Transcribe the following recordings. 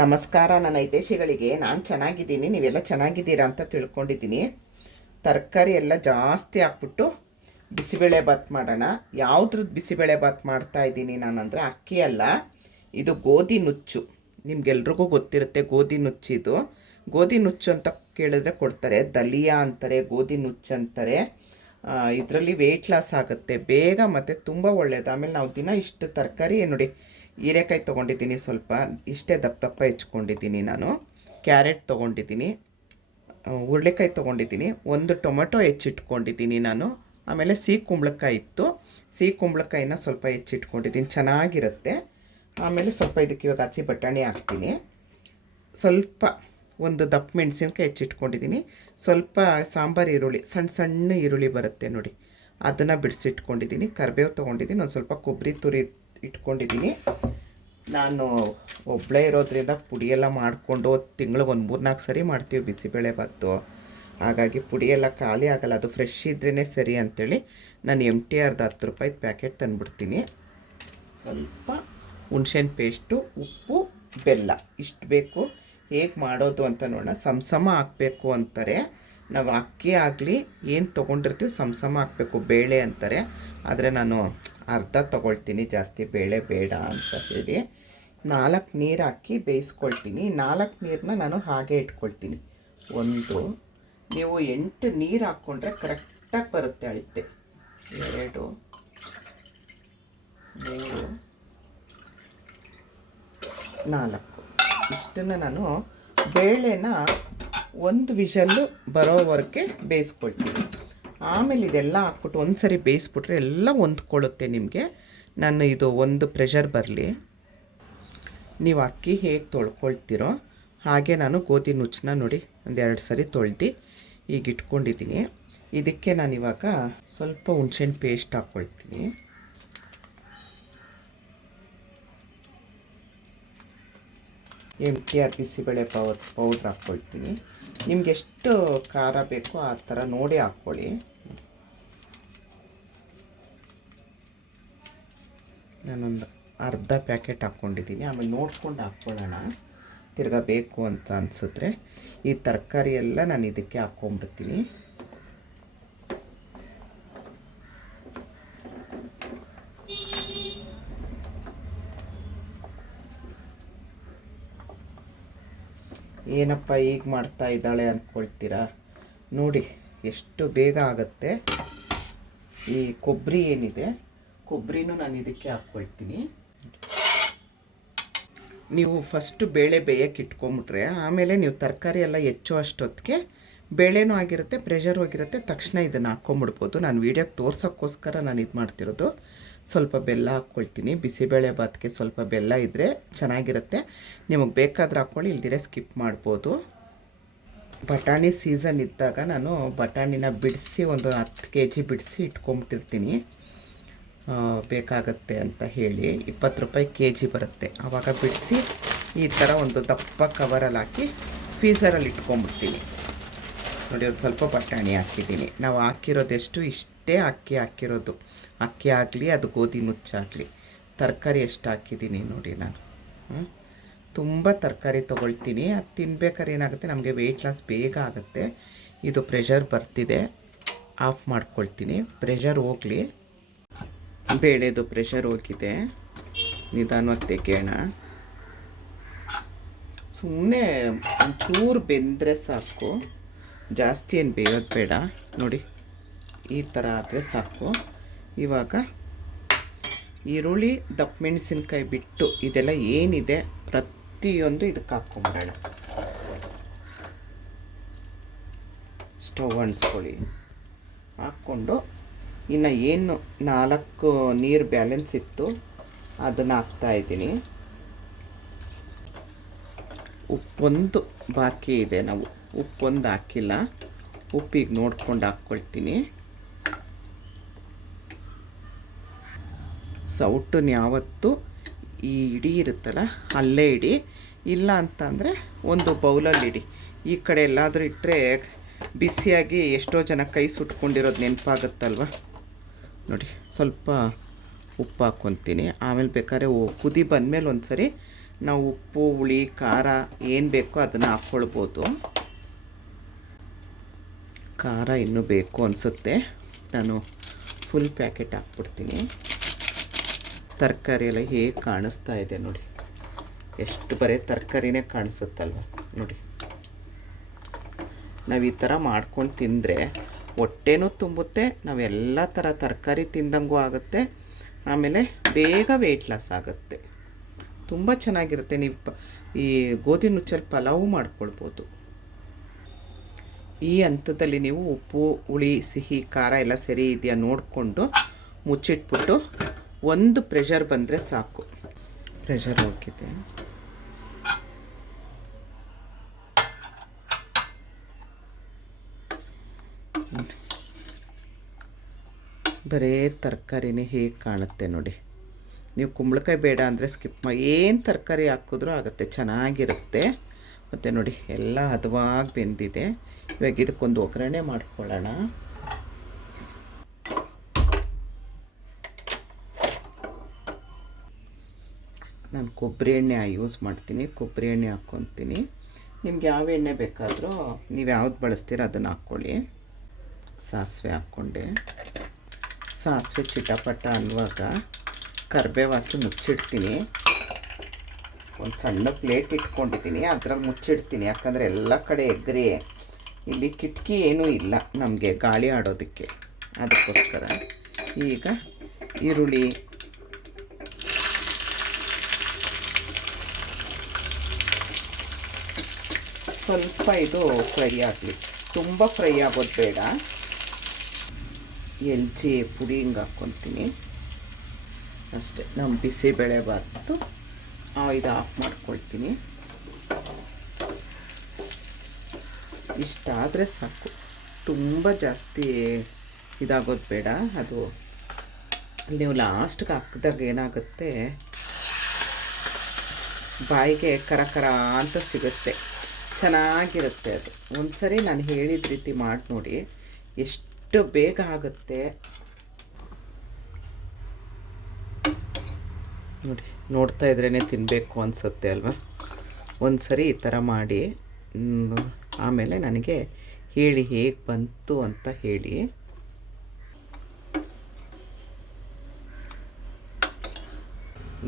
ನಮಸ್ಕಾರ ನನ್ನ ಹಿತೈಷಿಗಳಿಗೆ. ನಾನು ಚೆನ್ನಾಗಿದ್ದೀನಿ, ನೀವೆಲ್ಲ ಚೆನ್ನಾಗಿದ್ದೀರಾ ಅಂತ ತಿಳ್ಕೊಂಡಿದ್ದೀನಿ. ತರಕಾರಿ ಎಲ್ಲ ಜಾಸ್ತಿ ಹಾಕ್ಬಿಟ್ಟು ಬಿಸಿಬೇಳೆ ಬಾತ್ ಮಾಡೋಣ. ಯಾವುದ್ರದ್ದು ಬಿಸಿಬೇಳೆ ಬಾತ್ ಮಾಡ್ತಾ ಇದ್ದೀನಿ ನಾನಂದರೆ ಅಕ್ಕಿ ಅಲ್ಲ, ಇದು ಗೋಧಿ ನುಚ್ಚು. ನಿಮ್ಗೆಲ್ರಿಗೂ ಗೊತ್ತಿರುತ್ತೆ ಗೋಧಿ ನುಚ್ಚಿದು. ಗೋಧಿ ನುಚ್ಚು ಅಂತ ಕೇಳಿದ್ರೆ ಕೊಡ್ತಾರೆ, ದಲಿಯಾ ಅಂತಾರೆ, ಗೋಧಿ ನುಚ್ಚು ಅಂತಾರೆ. ಇದರಲ್ಲಿ ವೆಯ್ಟ್ ಲಾಸ್ ಆಗುತ್ತೆ ಬೇಗ ಮತ್ತು ತುಂಬ ಒಳ್ಳೆಯದು. ಆಮೇಲೆ ನಾವು ದಿನ ಇಷ್ಟು ತರಕಾರಿ ನೋಡಿ, ಹೀರೆಕಾಯಿ ತೊಗೊಂಡಿದ್ದೀನಿ, ಸ್ವಲ್ಪ ಇಷ್ಟೇ ದಪ್ಪ ದಪ್ಪ ಹೆಚ್ಕೊಂಡಿದ್ದೀನಿ ನಾನು. ಕ್ಯಾರೆಟ್ ತೊಗೊಂಡಿದ್ದೀನಿ, ಹುರುಳಿಕಾಯಿ ತೊಗೊಂಡಿದ್ದೀನಿ, ಒಂದು ಟೊಮೆಟೊ ಹೆಚ್ಚಿಟ್ಕೊಂಡಿದ್ದೀನಿ ನಾನು. ಆಮೇಲೆ ಸಿಹಿ ಕುಂಬಳಕಾಯಿ ಇತ್ತು, ಸಿಹಿ ಕುಂಬಳಕಾಯಿನ ಸ್ವಲ್ಪ ಹೆಚ್ಚಿಟ್ಕೊಂಡಿದ್ದೀನಿ, ಚೆನ್ನಾಗಿರುತ್ತೆ. ಆಮೇಲೆ ಸ್ವಲ್ಪ ಇದಕ್ಕೆ ಇವಾಗ ಹಸಿ ಬಟಾಣಿ ಹಾಕ್ತೀನಿ, ಸ್ವಲ್ಪ ಒಂದು ದಪ್ಪ ಮೆಣಸಿನ್ಕಾಯಿ ಹೆಚ್ಚಿಟ್ಕೊಂಡಿದ್ದೀನಿ, ಸ್ವಲ್ಪ ಸಾಂಬಾರು ಈರುಳ್ಳಿ, ಸಣ್ಣ ಸಣ್ಣ ಈರುಳ್ಳಿ ಬರುತ್ತೆ ನೋಡಿ, ಅದನ್ನು ಬಿಡಿಸಿಟ್ಕೊಂಡಿದ್ದೀನಿ, ಕರಿಬೇವು ತೊಗೊಂಡಿದ್ದೀನಿ, ಒಂದು ಸ್ವಲ್ಪ ಕೊಬ್ಬರಿ ತುರಿ ಇಟ್ಕೊಂಡಿದ್ದೀನಿ. ನಾನು ಒಬ್ಬಳೇ ಇರೋದ್ರಿಂದ ಪುಡಿಯೆಲ್ಲ ಮಾಡಿಕೊಂಡು ತಿಂಗಳಿಗೆ ಒಂದು 3-4 ಸರಿ ಮಾಡ್ತೀವಿ ಬಿಸಿಬೇಳೆ ಬಾತು. ಹಾಗಾಗಿ ಪುಡಿಯೆಲ್ಲ ಖಾಲಿ ಆಗೋಲ್ಲ, ಅದು ಫ್ರೆಶ್ ಇದ್ರೇ ಸರಿ ಅಂಥೇಳಿ ನಾನು MTRದು 10 ರೂಪಾಯಿದು ಪ್ಯಾಕೆಟ್ ತಂದುಬಿಡ್ತೀನಿ. ಸ್ವಲ್ಪ ಹುಣ್ಸೆಹಣ್ಣು ಪೇಸ್ಟು, ಉಪ್ಪು, ಬೆಲ್ಲ ಇಷ್ಟು ಬೇಕು. ಹೇಗೆ ಮಾಡೋದು ಅಂತ ನೋಡೋಣ. ಸಮ ಹಾಕಬೇಕು ಅಂತಾರೆ. ನಾವು ಅಕ್ಕಿ ಆಗಲಿ ಏನು ತೊಗೊಂಡಿರ್ತೀವಿ ಸಮ ಹಾಕಬೇಕು, ಬೇಳೆ ಅಂತಾರೆ. ಆದರೆ ನಾನು ಅರ್ಧ ತೊಗೊಳ್ತೀನಿ, ಜಾಸ್ತಿ ಬೇಳೆ ಬೇಡ ಅಂತ ಹೇಳಿ 4 ನೀರು ಹಾಕಿ ಬೇಯಿಸ್ಕೊಳ್ತೀನಿ. 4 ನೀರನ್ನ ನಾನು ಹಾಗೆ ಇಟ್ಕೊಳ್ತೀನಿ. ನೀವು 8 ನೀರು ಹಾಕ್ಕೊಂಡ್ರೆ ಕರೆಕ್ಟಾಗಿ ಬರುತ್ತೆ ಅಳತೆ. 2, 3, 4 ಇಷ್ಟನ್ನು ನಾನು ಬೇಳೆನ 1 ವಿಷಲ್ಲು ಬರೋವರೆಗೆ ಬೇಯಿಸ್ಕೊಳ್ತೀನಿ. ಆಮೇಲೆ ಇದೆಲ್ಲ ಹಾಕ್ಬಿಟ್ಟು ಒಂದು ಸರಿ ಬೇಯಿಸ್ಬಿಟ್ರೆ ಎಲ್ಲ ಹೊಂದ್ಕೊಳ್ಳುತ್ತೆ ನಿಮಗೆ. ನಾನು ಇದು ಒಂದು ಪ್ರೆಷರ್ ಬರಲಿ. ನೀವು ಅಕ್ಕಿ ಹೇಗೆ ತೊಳ್ಕೊಳ್ತೀರೋ ಹಾಗೆ ನಾನು ಗೋಧಿ ನುಚ್ಚನ್ನ ನೋಡಿ 1-2 ಸರಿ ತೊಳ್ದು ಈಗ ಇಟ್ಕೊಂಡಿದ್ದೀನಿ. ಇದಕ್ಕೆ ನಾನಿವಾಗ ಸ್ವಲ್ಪ ಹುಣ್ಸೆಹಣ್ಣು ಪೇಸ್ಟ್ ಹಾಕ್ಕೊಳ್ತೀನಿ. MTR ಬಿಸಿಬೇಳೆ ಪೌಡ್ರ್ ಹಾಕ್ಕೊಳ್ತೀನಿ. ನಿಮ್ಗೆ ಎಷ್ಟು ಖಾರ ಬೇಕೋ ಆ ಥರ ನೋಡಿ ಹಾಕ್ಕೊಳ್ಳಿ. ನಾನೊಂದು ಅರ್ಧ ಪ್ಯಾಕೆಟ್ ಹಾಕ್ಕೊಂಡಿದ್ದೀನಿ, ಆಮೇಲೆ ನೋಡ್ಕೊಂಡು ಹಾಕ್ಕೊಳ್ಳೋಣ. ತಿರ್ಗಾ ಬೇಕು ಅಂತ ಅನಿಸಿದ್ರೆ ಈ ತರಕಾರಿ ಎಲ್ಲ ನಾನು ಇದಕ್ಕೆ ಹಾಕ್ಕೊಂಬಿಡ್ತೀನಿ. ಏನಪ್ಪ ಈಗ ಮಾಡ್ತಾ ಇದ್ದಾಳೆ ಅಂದ್ಕೊಳ್ತೀರಾ? ನೋಡಿ ಎಷ್ಟು ಬೇಗ ಆಗುತ್ತೆ. ಈ ಕೊಬ್ಬರಿ ಏನಿದೆ, ಕೊಬ್ಬರಿನೂ ನಾನು ಇದಕ್ಕೆ ಹಾಕ್ಕೊಳ್ತೀನಿ. ನೀವು ಫಸ್ಟು ಬೇಳೆ ಬೇಯಕ್ಕೆ ಇಟ್ಕೊಂಬಿಟ್ರೆ ಆಮೇಲೆ ನೀವು ತರಕಾರಿ ಎಲ್ಲ ಹೆಚ್ಚೋ ಅಷ್ಟೊತ್ತಿಗೆ ಬೇಳೆನೂ ಆಗಿರುತ್ತೆ, ಪ್ರೆಷರ್ ಹೋಗಿರುತ್ತೆ, ತಕ್ಷಣ ಇದನ್ನು ಹಾಕ್ಕೊಂಬಿಡ್ಬೋದು. ನಾನು ವೀಡಿಯೋಕ್ಕೆ ತೋರ್ಸೋಕ್ಕೋಸ್ಕರ ನಾನು ಇದು ಮಾಡ್ತಿರೋದು. ಸ್ವಲ್ಪ ಬೆಲ್ಲ ಹಾಕ್ಕೊಳ್ತೀನಿ. ಬಿಸಿಬೇಳೆ ಬಾತ್ಗೆ ಸ್ವಲ್ಪ ಬೆಲ್ಲ ಇದ್ದರೆ ಚೆನ್ನಾಗಿರುತ್ತೆ. ನಿಮಗೆ ಬೇಕಾದ್ರೆ ಹಾಕ್ಕೊಳ್ಳಿ, ಇಲ್ದಿರೆ ಸ್ಕಿಪ್ ಮಾಡ್ಬೋದು. ಬಟಾಣಿ ಸೀಸನ್ ಇದ್ದಾಗ ನಾನು ಬಟಾಣಿನ ಬಿಡಿಸಿ ಒಂದು 10 kg ಬಿಡಿಸಿ ಇಟ್ಕೊಂಬಿಟ್ಟಿರ್ತೀನಿ, ಬೇಕಾಗತ್ತೆ ಅಂತ ಹೇಳಿ. 20 ರೂಪಾಯಿ kg ಬರುತ್ತೆ. ಆವಾಗ ಬಿಡಿಸಿ ಈ ಥರ ಒಂದು ದಪ್ಪ ಕವರಲ್ಲಿ ಹಾಕಿ ಫ್ರೀಝರಲ್ಲಿ ಇಟ್ಕೊಂಬಿಡ್ತೀನಿ. ನೋಡಿ, ಒಂದು ಸ್ವಲ್ಪ ಬಟಾಣಿ ಹಾಕಿದ್ದೀನಿ. ನಾವು ಹಾಕಿರೋದೆಷ್ಟು ಇಷ್ಟೇ ಅಕ್ಕಿ ಹಾಕಿರೋದು. ಅಕ್ಕಿ ಆಗಲಿ ಅದು ಗೋಧಿ ನುಚ್ಚಾಗಲಿ. ತರಕಾರಿ ಎಷ್ಟು ಹಾಕಿದ್ದೀನಿ ನೋಡಿ ನಾನು. ತುಂಬ ತರಕಾರಿ ತೊಗೊಳ್ತೀನಿ. ಅದು ತಿನ್ಬೇಕಾದ್ರೆ ಏನಾಗುತ್ತೆ, ನಮಗೆ ವೆಯ್ಟ್ ಲಾಸ್ ಬೇಗ ಆಗುತ್ತೆ. ಇದು ಪ್ರೆಷರ್ ಬರ್ತಿದೆ, ಆಫ್ ಮಾಡ್ಕೊಳ್ತೀನಿ. ಪ್ರೆಷರ್ ಹೋಗಲಿ. ಬೇಳೆದು ಪ್ರೆಷರ್ ಹೋಗಿದೆ, ನಿಧಾನವಾಗಿ ತೆಗೆಯೋಣ. ಸುಮ್ಮನೆ ಒಂಚೂರು ಬೆಂದರೆ ಸಾಕು, ಜಾಸ್ತಿ ಏನು ಬೇಯೋದು ಬೇಡ. ನೋಡಿ ಈ ಥರ ಆದರೆ ಸಾಕು. ಇವಾಗ ಈರುಳ್ಳಿ, ದಪ್ಪ ಮೆಣಸಿನ್ಕಾಯಿ ಬಿಟ್ಟು ಇದೆಲ್ಲ ಏನಿದೆ ಪ್ರತಿಯೊಂದು ಇದಕ್ಕೆ ಹಾಕ್ಕೊಂಬಿಡೋಣ. ಸ್ಟವ್ ಅಂಟಿಸ್ಕೊಳ್ಳಿ. ಹಾಕ್ಕೊಂಡು ಇನ್ನು ಏನು 4 ನೀರು ಬ್ಯಾಲೆನ್ಸ್ ಇತ್ತು ಅದನ್ನು ಹಾಕ್ತಾಯಿದ್ದೀನಿ. ಉಪ್ಪೊಂದು ಬಾಕಿ ಇದೆ, ನಾವು ಉಪ್ಪೊಂದು ಹಾಕಿಲ್ಲ. ಉಪ್ಪಿಗೆ ನೋಡ್ಕೊಂಡು ಹಾಕ್ಕೊಳ್ತೀನಿ. ಸೌಟನ್ನು ಯಾವತ್ತು ಈ ಇಡಿ ಇರುತ್ತಲ್ಲ ಅಲ್ಲೇ ಇಡಿ, ಇಲ್ಲ ಅಂತಂದರೆ ಒಂದು ಬೌಲಲ್ಲಿ ಇಡಿ. ಈ ಕಡೆ ಎಲ್ಲಾದರೂ ಇಟ್ಟರೆ ಬಿಸಿಯಾಗಿ ಎಷ್ಟೋ ಜನ ಕೈ ಸುಟ್ಕೊಂಡಿರೋದು ನೆನಪಾಗುತ್ತಲ್ವ. ನೋಡಿ ಸ್ವಲ್ಪ ಉಪ್ಪು ಹಾಕ್ಕೊತೀನಿ. ಆಮೇಲೆ ಬೇಕಾದ್ರೆ ಕುದಿ ಬಂದಮೇಲೆ ಒಂದು ಸರಿ ನಾವು ಉಪ್ಪು ಹುಳಿ ಖಾರ ಏನು ಬೇಕೋ ಅದನ್ನು ಹಾಕ್ಕೊಳ್ಬೋದು. ಖಾರ ಇನ್ನೂ ಬೇಕು ಅನಿಸುತ್ತೆ, ನಾನು ಫುಲ್ ಪ್ಯಾಕೆಟ್ ಹಾಕ್ಬಿಡ್ತೀನಿ. ತರಕಾರಿ ಎಲ್ಲ ಹೇಗೆ ಕಾಣಿಸ್ತಾ ಇದೆ ನೋಡಿ, ಎಷ್ಟು ಬರೀ ತರಕಾರಿನೇ ಕಾಣಿಸುತ್ತಲ್ವ ನೋಡಿ. ನಾವು ಈ ಥರ ಮಾಡ್ಕೊಂಡು ತಿಂದರೆ ಹೊಟ್ಟೆನೂ ತುಂಬುತ್ತೆ, ನಾವೆಲ್ಲ ಥರ ತರಕಾರಿ ತಿಂದಂಗೂ ಆಗುತ್ತೆ, ಆಮೇಲೆ ಬೇಗ ವೆಯ್ಟ್ ಲಾಸ್ ಆಗುತ್ತೆ. ತುಂಬ ಚೆನ್ನಾಗಿರುತ್ತೆ. ನೀವು ಈ ಗೋಧಿ ನುಚ್ಚಲ್ಲಿ ಪಲಾವು ಮಾಡ್ಕೊಳ್ಬೋದು. ಈ ಹಂತದಲ್ಲಿ ನೀವು ಉಪ್ಪು ಹುಳಿ ಸಿಹಿ ಖಾರ ಎಲ್ಲ ಸರಿ ಇದೆಯಾ ನೋಡಿಕೊಂಡು ಮುಚ್ಚಿಟ್ಬಿಟ್ಟು ಒಂದು ಪ್ರೆಷರ್ ಬಂದರೆ ಸಾಕು. ಪ್ರೆಷರ್ ಹೋಗಿದೆ. ಬರೇ ತರಕಾರಿನೇ ಹೇಗೆ ಕಾಣುತ್ತೆ ನೋಡಿ. ನೀವು ಕುಂಬಳಕಾಯಿ ಬೇಡ ಅಂದರೆ ಸ್ಕಿಪ್ ಮಾಡಿ, ಏನು ತರಕಾರಿ ಹಾಕಿದ್ರೂ ಆಗುತ್ತೆ, ಚೆನ್ನಾಗಿರುತ್ತೆ. ಮತ್ತು ನೋಡಿ ಎಲ್ಲ ಹದವಾಗಿ ಬೆಂದಿದೆ. ಇವಾಗ ಇದಕ್ಕೊಂದು ಒಗ್ಗರಣೆ ಮಾಡ್ಕೊಳ್ಳೋಣ. ನಾನು ಕೊಬ್ಬರಿ ಎಣ್ಣೆ ಯೂಸ್ ಮಾಡ್ತೀನಿ, ಕೊಬ್ಬರಿ ಎಣ್ಣೆ ಹಾಕ್ಕೊತೀನಿ. ನಿಮ್ಗೆ ಯಾವ ಎಣ್ಣೆ ಬೇಕಾದರೂ ನೀವು ಯಾವ್ದು ಬಳಸ್ತೀರೋ ಅದನ್ನು ಹಾಕ್ಕೊಳ್ಳಿ. ಸಾಸಿವೆ ಹಾಕ್ಕೊಂಡೆ. ಸಾಸಿವೆ ಚಿಟಪಟ ಅನ್ನುವಾಗ ಕರಿಬೇವು ಹಾಕಿ ಮುಚ್ಚಿಡ್ತೀನಿ. ಒಂದು ಸಣ್ಣ ಪ್ಲೇಟ್ ಇಟ್ಕೊಂಡಿದ್ದೀನಿ, ಅದ್ರಲ್ಲಿ ಮುಚ್ಚಿಡ್ತೀನಿ. ಯಾಕಂದರೆ ಎಲ್ಲ ಕಡೆ ಎಗ್ರಿ ಇಲ್ಲಿ ಕಿಟಕಿ ಏನೂ ಇಲ್ಲ ನಮಗೆ ಗಾಳಿ ಆಡೋದಕ್ಕೆ, ಅದಕ್ಕೋಸ್ಕರ. ಈಗ ಈರುಳ್ಳಿ, ಸ್ವಲ್ಪ ಇದು ಫ್ರೈ ಆಗಲಿ, ತುಂಬ ಫ್ರೈ ಆಗೋದು ಬೇಡ. ಎಲ್ಚಿ ಪುಡಿ ಹಿಂಗೆ ಹಾಕ್ಕೊತೀನಿ ಅಷ್ಟೇ. ನಮ್ಮ ಬಿಸಿಬೇಳೆ ಬಾತು ಇದು ಆಫ್ ಮಾಡ್ಕೊಳ್ತೀನಿ. ಇಷ್ಟಾದರೆ ಸಾಕು, ತುಂಬ ಜಾಸ್ತಿ ಇದಾಗೋದು ಬೇಡ. ಅದು ನೀವು ಲಾಸ್ಟ್ಗೆ ಹಾಕಿದಾಗ ಏನಾಗುತ್ತೆ, ಬಾಯಿಗೆ ಕರ ಅಂತ ಸಿಗುತ್ತೆ, ಚೆನ್ನಾಗಿರುತ್ತೆ ಅದು. ಒಂದು ಸರಿ ನಾನು ಹೇಳಿದ ರೀತಿ ಮಾಡಿ ನೋಡಿ, ಎಷ್ಟು ಬೇಗ ಆಗುತ್ತೆ ನೋಡಿ. ನೋಡ್ತಾ ಇದ್ರೇ ತಿನ್ನಬೇಕು ಅನಿಸುತ್ತೆ ಅಲ್ವಾ. ಒಂದು ಸರಿ ಈ ಥರ ಮಾಡಿ ಆಮೇಲೆ ನನಗೆ ಹೇಳಿ ಹೇಗೆ ಬಂತು ಅಂತ ಹೇಳಿ.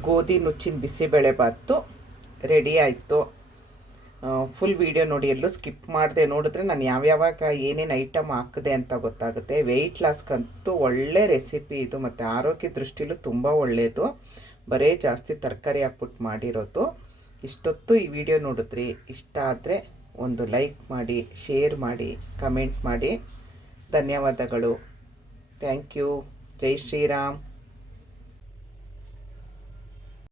ಗೋಧಿ ನುಚ್ಚಿನ ಬಿಸಿಬೇಳೆ ಬಾತು ರೆಡಿ ಆಯಿತು. ಫುಲ್ ವೀಡಿಯೋ ನೋಡಿ, ಎಲ್ಲೂ ಸ್ಕಿಪ್ ಮಾಡಿದೆ. ನೋಡಿದ್ರೆ ನಾನು ಯಾವ್ಯಾವಾಗ ಏನೇನು ಐಟಮ್ ಹಾಕಿದೆ ಅಂತ ಗೊತ್ತಾಗುತ್ತೆ. ವೆಯ್ಟ್ ಲಾಸ್ಗಂತೂ ಒಳ್ಳೆ ರೆಸಿಪಿ ಇದು, ಮತ್ತು ಆರೋಗ್ಯ ದೃಷ್ಟಿಲೂ ತುಂಬ ಒಳ್ಳೆಯದು. ಬರೀ ಜಾಸ್ತಿ ತರಕಾರಿ ಹಾಕ್ಬಿಟ್ಟು ಮಾಡಿರೋದು. ಇಷ್ಟೊತ್ತು ಈ ವಿಡಿಯೋ ನೋಡಿದ್ರಿ, ಇಷ್ಟ ಆದರೆ ಒಂದು ಲೈಕ್ ಮಾಡಿ, ಶೇರ್ ಮಾಡಿ, ಕಮೆಂಟ್ ಮಾಡಿ. ಧನ್ಯವಾದಗಳು. Thank you. ಜೈ ಶ್ರೀರಾಮ್.